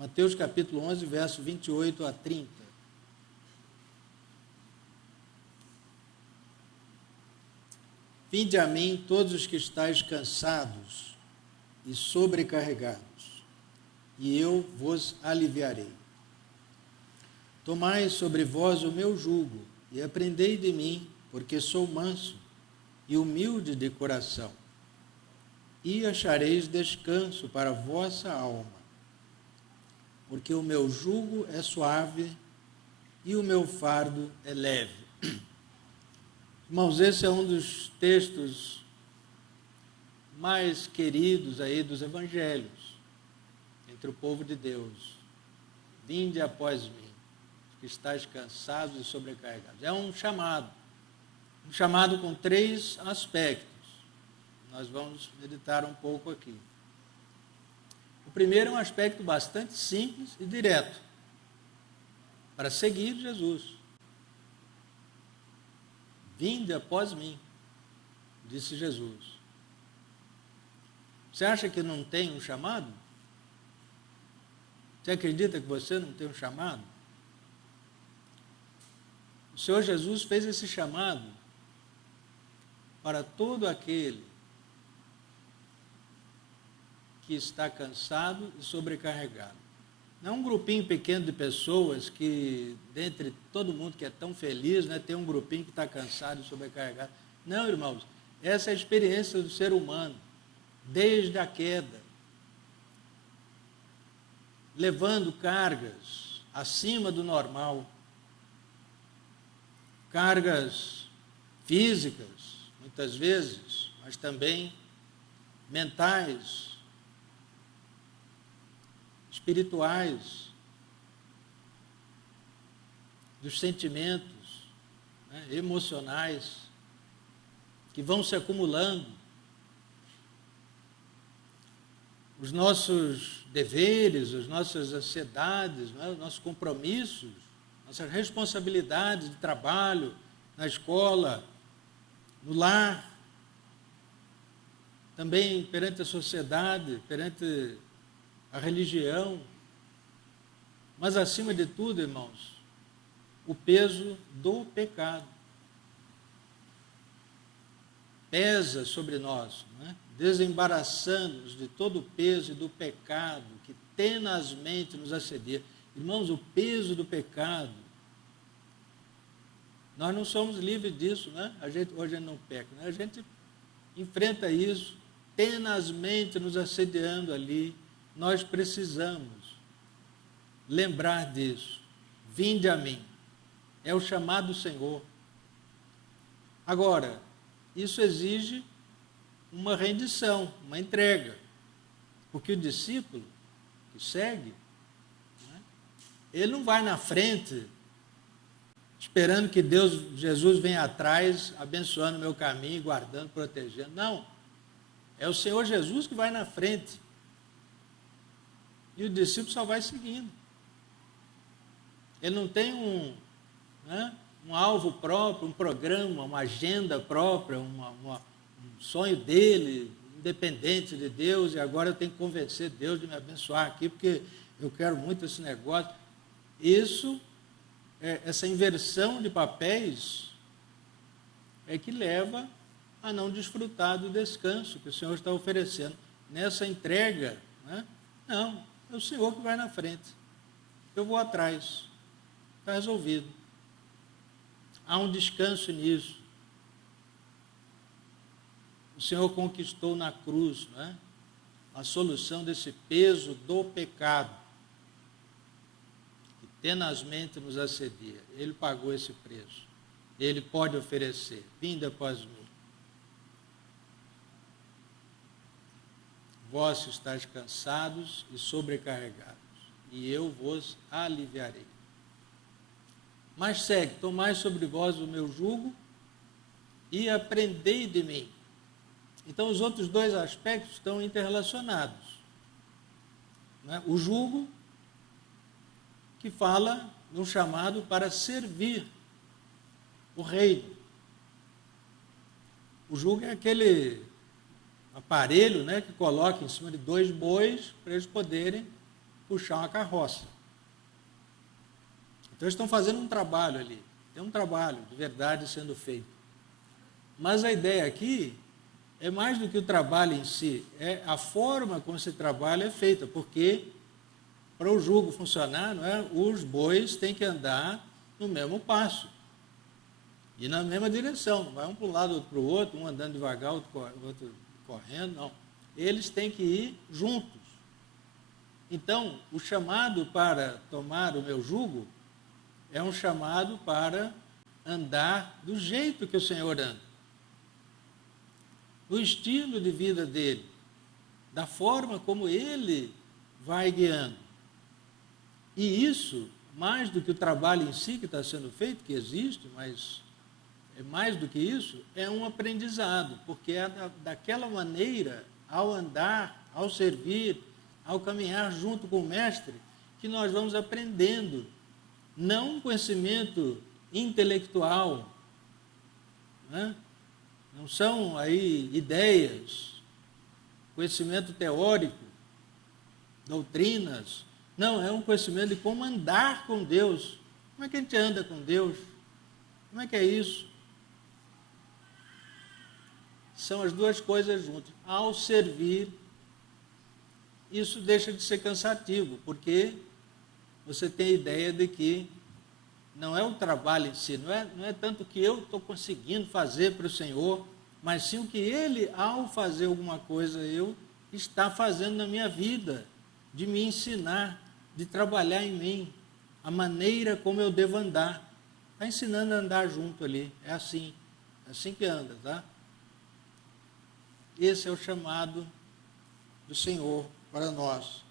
Mateus capítulo 11, verso 28 a 30. Vinde a mim todos os que estáis cansados e sobrecarregados, e eu vos aliviarei. Tomai sobre vós o meu jugo e aprendei de mim, porque sou manso e humilde de coração, e achareis descanso para a vossa alma, porque o meu jugo é suave e o meu fardo é leve. Irmãos, esse é um dos textos mais queridos aí dos evangelhos, entre o povo de Deus. Vinde após mim, que estáis cansados e sobrecarregados. É um chamado com 3 aspectos. Nós vamos meditar um pouco aqui. O primeiro é um aspecto bastante simples e direto, para seguir Jesus. Vinde após mim, disse Jesus. Você acha que não tem um chamado? Você acredita que você não tem um chamado? O Senhor Jesus fez esse chamado para todo aquele que está cansado e sobrecarregado. Não é um grupinho pequeno de pessoas que, dentre todo mundo que é tão feliz, né, tem um grupinho que está cansado e sobrecarregado. Não, irmãos, essa é a experiência do ser humano, desde a queda, levando cargas acima do normal, cargas físicas, muitas vezes, mas também mentais, espirituais, dos sentimentos, né, emocionais, que vão se acumulando. Os nossos deveres, as nossas ansiedades, né, os nossos compromissos, nossas responsabilidades de trabalho, na escola, no lar, também perante a sociedade, perante a religião, mas acima de tudo, irmãos, o peso do pecado pesa sobre nós, né? Desembaraçando-nos de todo o peso do pecado que tenazmente nos assedia. Irmãos, o peso do pecado, nós não somos livres disso, né? Hoje a gente não peca, né? A gente enfrenta isso tenazmente nos assediando ali. Nós precisamos lembrar disso. Vinde a mim. É o chamado do Senhor. Agora, isso exige uma rendição, uma entrega. Porque o discípulo que segue, né, ele não vai na frente, esperando que Jesus venha atrás, abençoando o meu caminho, guardando, protegendo. Não. É o Senhor Jesus que vai na frente. E o discípulo só vai seguindo. Ele não tem um alvo próprio, um programa, uma agenda própria, um sonho dele, independente de Deus, e agora eu tenho que convencer Deus de me abençoar aqui, porque eu quero muito esse negócio. Essa inversão de papéis é que leva a não desfrutar do descanso que o Senhor está oferecendo. Nessa entrega, né? Não. É o Senhor que vai na frente. Eu vou atrás. Está resolvido. Há um descanso nisso. O Senhor conquistou na cruz, né, a solução desse peso do pecado que tenazmente nos assedia. Ele pagou esse preço. Ele pode oferecer. Vinde após mim. Vós estáis cansados e sobrecarregados, e eu vos aliviarei. Mas segue, tomai sobre vós o meu jugo e aprendei de mim. Então, os outros 2 aspectos estão interrelacionados, né? O jugo, que fala no chamado para servir o reino. O jugo é aquele aparelho, né, que coloca em cima de 2 bois para eles poderem puxar uma carroça. Então, eles estão fazendo um trabalho ali. Tem um trabalho de verdade sendo feito. Mas a ideia aqui é mais do que o trabalho em si, é a forma como esse trabalho é feito, porque para o jugo funcionar, não é? Os bois têm que andar no mesmo passo e na mesma direção. Não vai um para um lado, outro para o outro, um andando devagar, outro correndo, não. Eles têm que ir juntos. Então, o chamado para tomar o meu jugo é um chamado para andar do jeito que o Senhor anda, do estilo de vida dele, da forma como ele vai guiando. E isso, mais do que o trabalho em si que está sendo feito, que existe, mas é mais do que isso, é um aprendizado, porque é daquela maneira, ao andar, ao servir, ao caminhar junto com o Mestre, que nós vamos aprendendo, não um conhecimento intelectual, né? Não são aí ideias, conhecimento teórico, doutrinas. Não, é um conhecimento de como andar com Deus. Como é que a gente anda com Deus? Como é que é isso? São as duas coisas juntas. Ao servir, isso deixa de ser cansativo, porque você tem a ideia de que não é o trabalho em si, não é tanto o que eu estou conseguindo fazer para o Senhor, mas sim o que Ele, ao fazer alguma coisa, está fazendo na minha vida, de me ensinar, de trabalhar em mim, a maneira como eu devo andar. Está ensinando a andar junto ali, é assim que anda, tá? Esse é o chamado do Senhor para nós.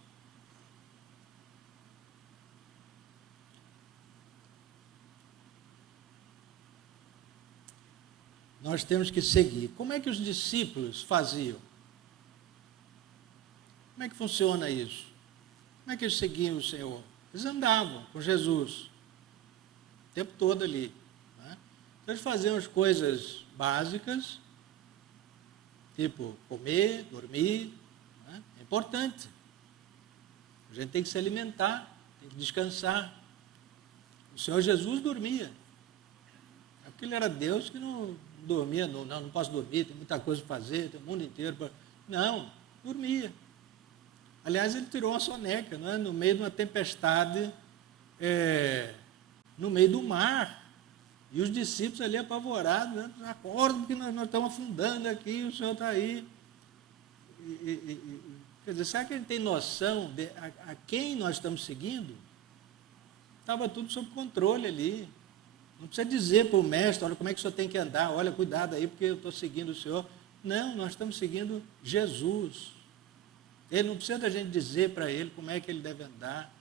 Nós temos que seguir. Como é que os discípulos faziam? Como é que funciona isso? Como é que eles seguiam o Senhor? Eles andavam com Jesus o tempo todo ali, né? Então eles faziam as coisas básicas, tipo comer, dormir, né? É importante. A gente tem que se alimentar, tem que descansar. O Senhor Jesus dormia. É porque Ele era Deus que não dormia, não posso dormir, tem muita coisa para fazer, tem o mundo inteiro para... Não, dormia. Aliás, Ele tirou uma soneca, não é? No meio de uma tempestade, no meio do mar. E os discípulos ali apavorados, né? Acordam que nós estamos afundando aqui, o Senhor está aí. Quer dizer, será que ele tem noção de a quem nós estamos seguindo? Estava tudo sob controle ali. Não precisa dizer para o mestre, olha como é que o senhor tem que andar, olha, cuidado aí, porque eu estou seguindo o Senhor. Não, nós estamos seguindo Jesus. Ele não precisa da gente dizer para ele como é que ele deve andar.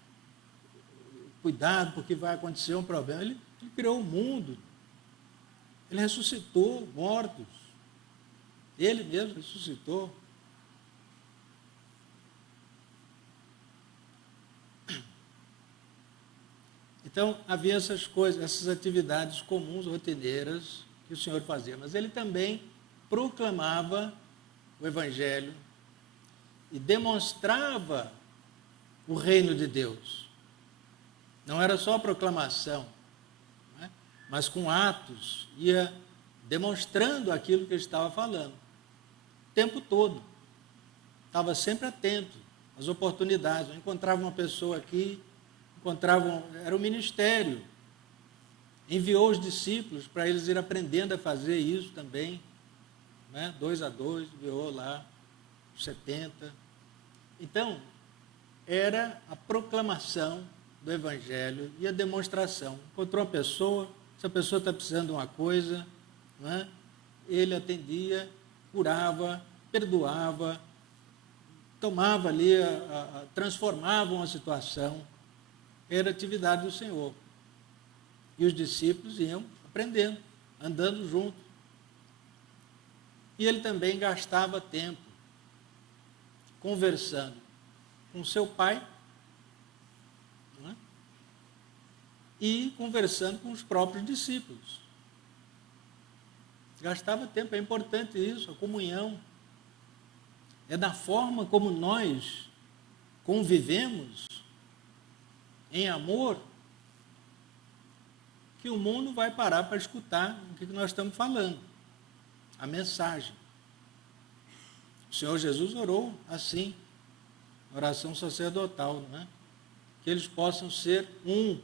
Cuidado, porque vai acontecer um problema. Ele criou o mundo. Ele ressuscitou mortos. Ele mesmo ressuscitou. Então, havia essas coisas, essas atividades comuns, rotineiras, que o Senhor fazia. Mas ele também proclamava o Evangelho e demonstrava o reino de Deus. Não era só proclamação, né? Mas com atos, ia demonstrando aquilo que ele estava falando. O tempo todo. Estava sempre atento às oportunidades. Eu encontrava uma pessoa aqui, era o ministério. Enviou os discípulos para eles irem aprendendo a fazer isso também, né? 2 a 2, enviou lá 70. Então, era a proclamação do Evangelho e a demonstração. Encontrou uma pessoa, se a pessoa está precisando de uma coisa, né? Ele atendia, curava, perdoava, tomava ali, transformava uma situação. Era a atividade do Senhor. E os discípulos iam aprendendo, andando junto. E ele também gastava tempo conversando com seu pai, não é? E conversando com os próprios discípulos. Gastava tempo, é importante isso, a comunhão. É da forma como nós convivemos em amor, que o mundo vai parar para escutar o que nós estamos falando, a mensagem. O Senhor Jesus orou assim, oração sacerdotal, não é? Que eles possam ser um.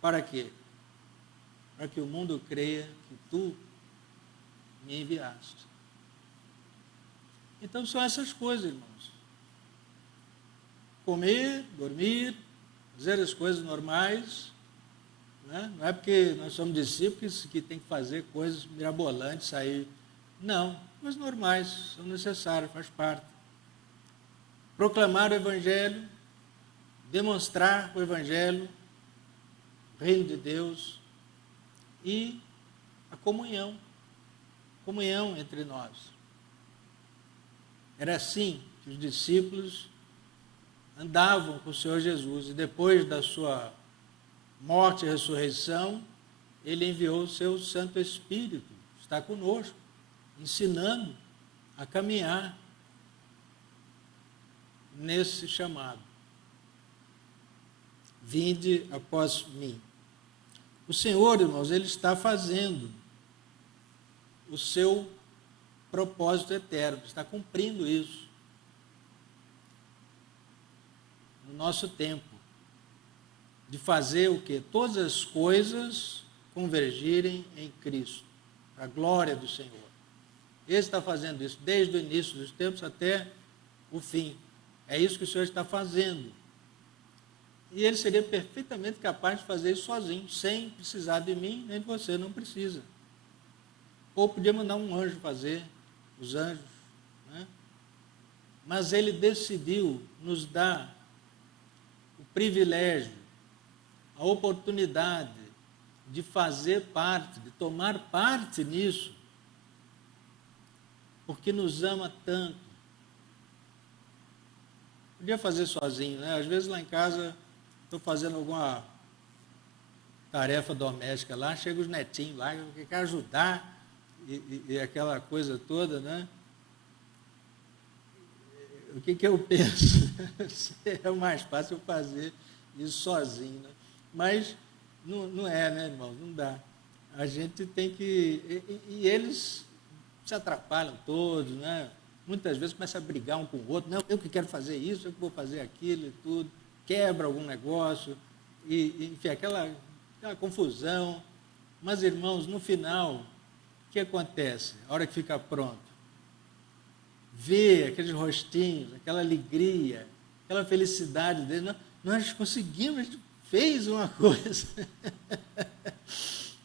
Para quê? Para que o mundo creia que tu me enviaste. Então são essas coisas, irmãos. Comer, dormir, fazer as coisas normais, né? Não é porque nós somos discípulos que tem que fazer coisas mirabolantes, sair. Não, coisas normais, são necessárias, faz parte. Proclamar o Evangelho, demonstrar o Evangelho, o reino de Deus e a comunhão entre nós. Era assim que os discípulos andavam com o Senhor Jesus, e depois da sua morte e ressurreição, ele enviou o seu Santo Espírito, está conosco, ensinando a caminhar nesse chamado. Vinde após mim. O Senhor, irmãos, ele está fazendo o seu propósito eterno, está cumprindo isso no nosso tempo, de fazer o quê? Todas as coisas convergirem em Cristo, para a glória do Senhor. Ele está fazendo isso desde o início dos tempos até o fim. É isso que o Senhor está fazendo. E ele seria perfeitamente capaz de fazer isso sozinho, sem precisar de mim, nem de você, não precisa. Ou podia mandar um anjo fazer, os anjos, né? Mas ele decidiu nos dar o privilégio, a oportunidade de fazer parte, de tomar parte nisso, porque nos ama tanto. Podia fazer sozinho, né? Às vezes lá em casa estou fazendo alguma tarefa doméstica lá, chega os netinhos lá, que quer ajudar, e aquela coisa toda, né? O que eu penso? É mais fácil fazer isso sozinho, né? Mas não é, né, irmão? Não dá. A gente tem que... E eles se atrapalham todos, né? Muitas vezes começam a brigar um com o outro. Não, eu que quero fazer isso, eu que vou fazer aquilo e tudo. Quebra algum negócio, enfim, aquela confusão. Mas, irmãos, no final, o que acontece? A hora que fica pronto, ver aqueles rostinhos, aquela alegria, aquela felicidade deles, nós conseguimos, a gente fez uma coisa.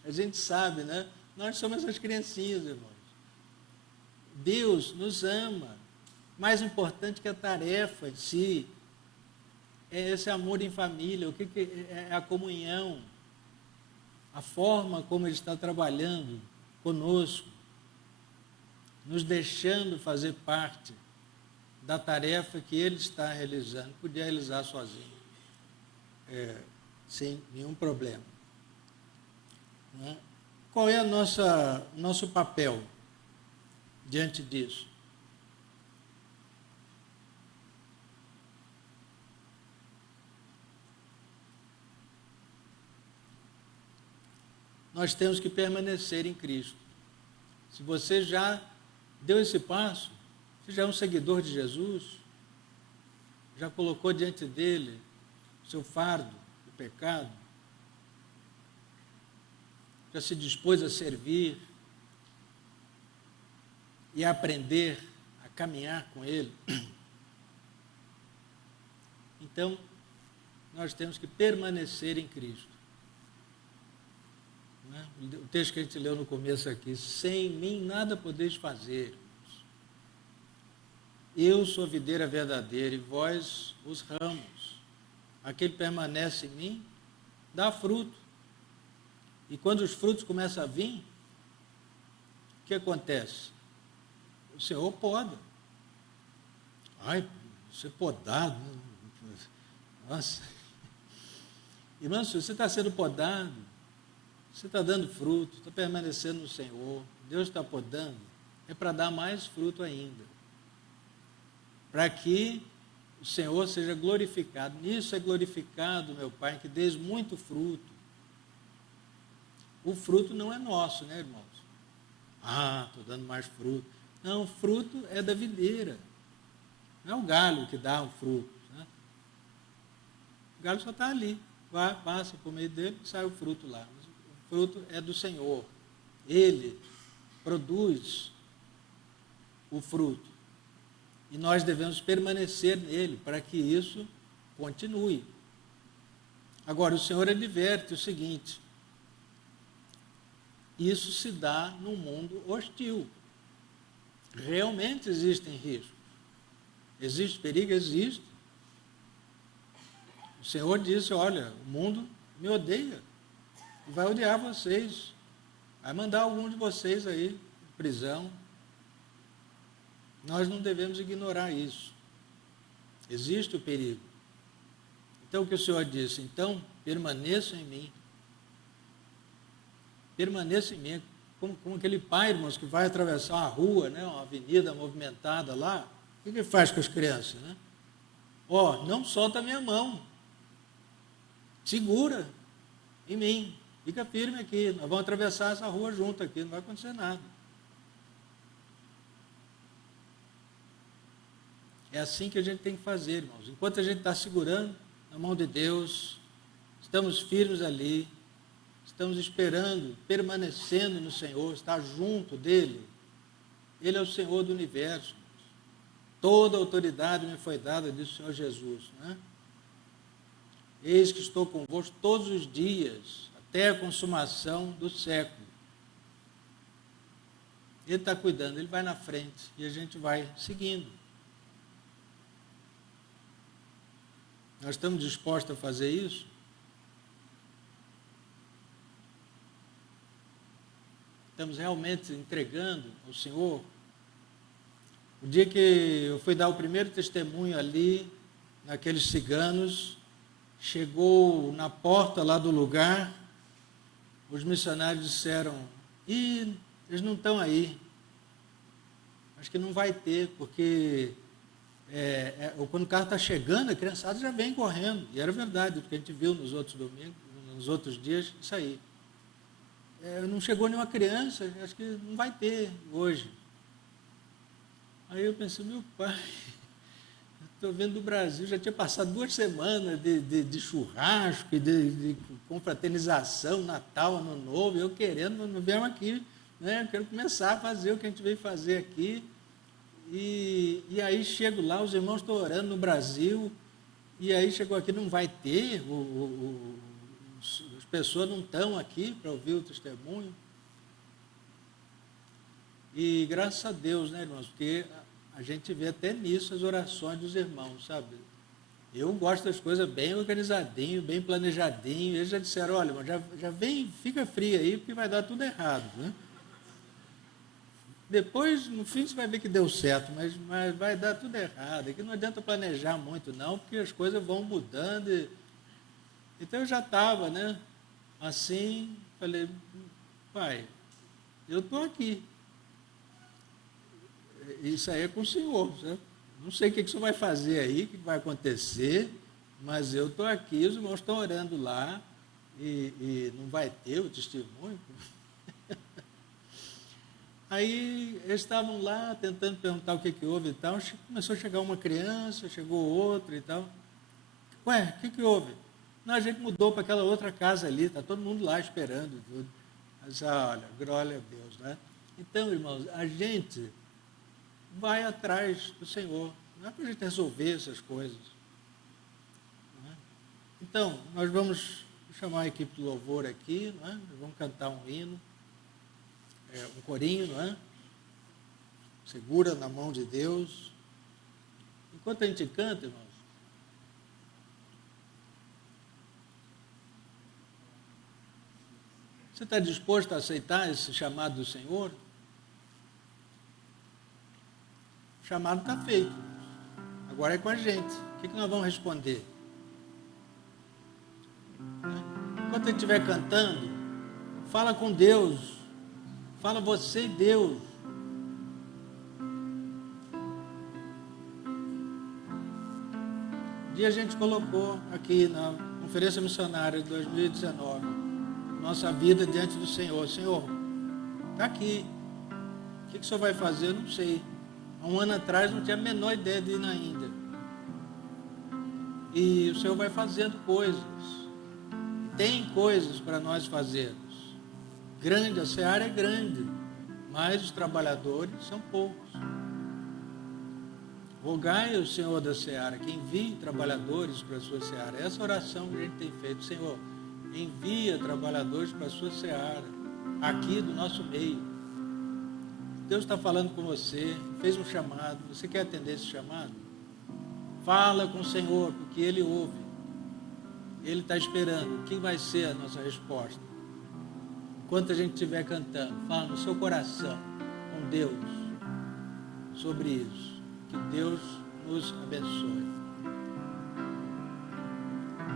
A gente sabe, né? Nós somos essas criancinhas, irmãos. Deus nos ama. Mais importante que a tarefa em si, é esse amor em família, o que é a comunhão, a forma como Ele está trabalhando conosco, nos deixando fazer parte da tarefa que Ele está realizando. Podia realizar sozinho, sem nenhum problema. Né? Qual é o nosso papel diante disso? Nós temos que permanecer em Cristo. Se você já deu esse passo, você já é um seguidor de Jesus, já colocou diante dele o seu fardo, o pecado, já se dispôs a servir e a aprender a caminhar com ele. Então, nós temos que permanecer em Cristo. O texto que a gente leu no começo aqui: sem mim nada podeis fazer. Eu sou a videira verdadeira e vós os ramos. Aquele que permanece em mim dá fruto. E quando os frutos começam a vir, o que acontece? O Senhor poda. Ai, ser podado. Nossa. Irmão, se você está sendo podado, você está dando fruto, está permanecendo no Senhor, Deus está podando, é para dar mais fruto ainda. Para que o Senhor seja glorificado. Nisso é glorificado, meu Pai, que dês muito fruto. O fruto não é nosso, né, irmãos? Estou dando mais fruto. Não, o fruto é da videira. Não é o galho que dá o fruto. Né? O galho só está ali. Passa por meio dele e sai o fruto lá. Mas o fruto é do Senhor. Ele produz o fruto. E nós devemos permanecer nele para que isso continue. Agora, o Senhor adverte o seguinte: isso se dá num mundo hostil. Realmente existem riscos. Existe perigo? Existe. O Senhor disse, olha, o mundo me odeia. E vai odiar vocês. Vai mandar algum de vocês aí em prisão. Nós não devemos ignorar isso. Existe o perigo. Então, o que o Senhor disse? Então, permaneça em mim. Permaneça em mim. Como aquele pai, irmãos, que vai atravessar uma rua, né, uma avenida movimentada lá. O que ele faz com as crianças? Né? Não solta a minha mão. Segura em mim. Fica firme aqui. Nós vamos atravessar essa rua junto aqui. Não vai acontecer nada. É assim que a gente tem que fazer, irmãos. Enquanto a gente está segurando na mão de Deus, estamos firmes ali, estamos esperando, permanecendo no Senhor, estar junto dEle. Ele é o Senhor do universo. Toda a autoridade me foi dada, diz o Senhor Jesus. Né? Eis que estou convosco todos os dias, até a consumação do século. Ele está cuidando, Ele vai na frente e a gente vai seguindo. Nós estamos dispostos a fazer isso? Estamos realmente entregando ao Senhor? O dia que eu fui dar o primeiro testemunho ali, naqueles ciganos, chegou na porta lá do lugar, os missionários disseram, eles não estão aí. Acho que não vai ter, porque quando o carro está chegando, a criançada já vem correndo. E era verdade, porque a gente viu nos outros domingos, nos outros dias, isso aí. Não chegou nenhuma criança, acho que não vai ter hoje. Aí eu pensei, meu pai, estou vendo do Brasil, já tinha passado 2 semanas de churrasco, de confraternização, Natal, Ano Novo, eu querendo, não viemos aqui, né? Eu quero começar a fazer o que a gente veio fazer aqui. E aí chego lá, os irmãos estão orando no Brasil, e aí chegou aqui, não vai ter, as pessoas não estão aqui para ouvir o testemunho. E graças a Deus, né, irmãos, porque a gente vê até nisso as orações dos irmãos, sabe? Eu gosto das coisas bem organizadinho, bem planejadinho. Eles já disseram, olha, irmão, já vem, fica frio aí, porque vai dar tudo errado, né? Depois, no fim, você vai ver que deu certo, mas vai dar tudo errado. Aqui não adianta planejar muito, não, porque as coisas vão mudando. Então, eu já estava, né? Assim, falei, pai, eu estou aqui. Isso aí é com o Senhor, certo? Não sei o que o Senhor vai fazer aí, o que vai acontecer, mas eu estou aqui, os irmãos estão orando lá, e não vai ter o testemunho. Aí eles estavam lá tentando perguntar o que houve e tal. Começou a chegar uma criança, chegou outra e tal. Ué, o que houve? Não, a gente mudou para aquela outra casa ali, está todo mundo lá esperando tudo. Mas olha, glória a Deus, né? Então, irmãos, a gente vai atrás do Senhor. Não é para a gente resolver essas coisas. Não é? Então, nós vamos chamar a equipe do louvor aqui, não é? Nós vamos cantar um hino. Um corinho, não é? Segura na mão de Deus. Enquanto a gente canta, irmãos, você está disposto a aceitar esse chamado do Senhor? O chamado está feito. Agora é com a gente. O que nós vamos responder? Enquanto a gente estiver cantando, fala com Deus. Fala você e Deus. Um dia a gente colocou aqui na Conferência Missionária de 2019, nossa vida diante do Senhor. Senhor, está aqui. O que o Senhor vai fazer? Eu não sei. Há um ano atrás não tinha a menor ideia de ir na Índia. E o Senhor vai fazendo coisas. Tem coisas para nós fazermos. Grande, a seara é grande, mas os trabalhadores são poucos. Rogai ao Senhor da seara que envie trabalhadores para a sua seara. Essa oração que a gente tem feito. Senhor, envia trabalhadores para a sua seara, aqui do nosso meio. Deus está falando com você, fez um chamado, você quer atender esse chamado? Fala com o Senhor, porque Ele ouve. Ele está esperando. O que vai ser a nossa resposta? Enquanto a gente estiver cantando, fala no seu coração com Deus sobre isso. Que Deus nos abençoe.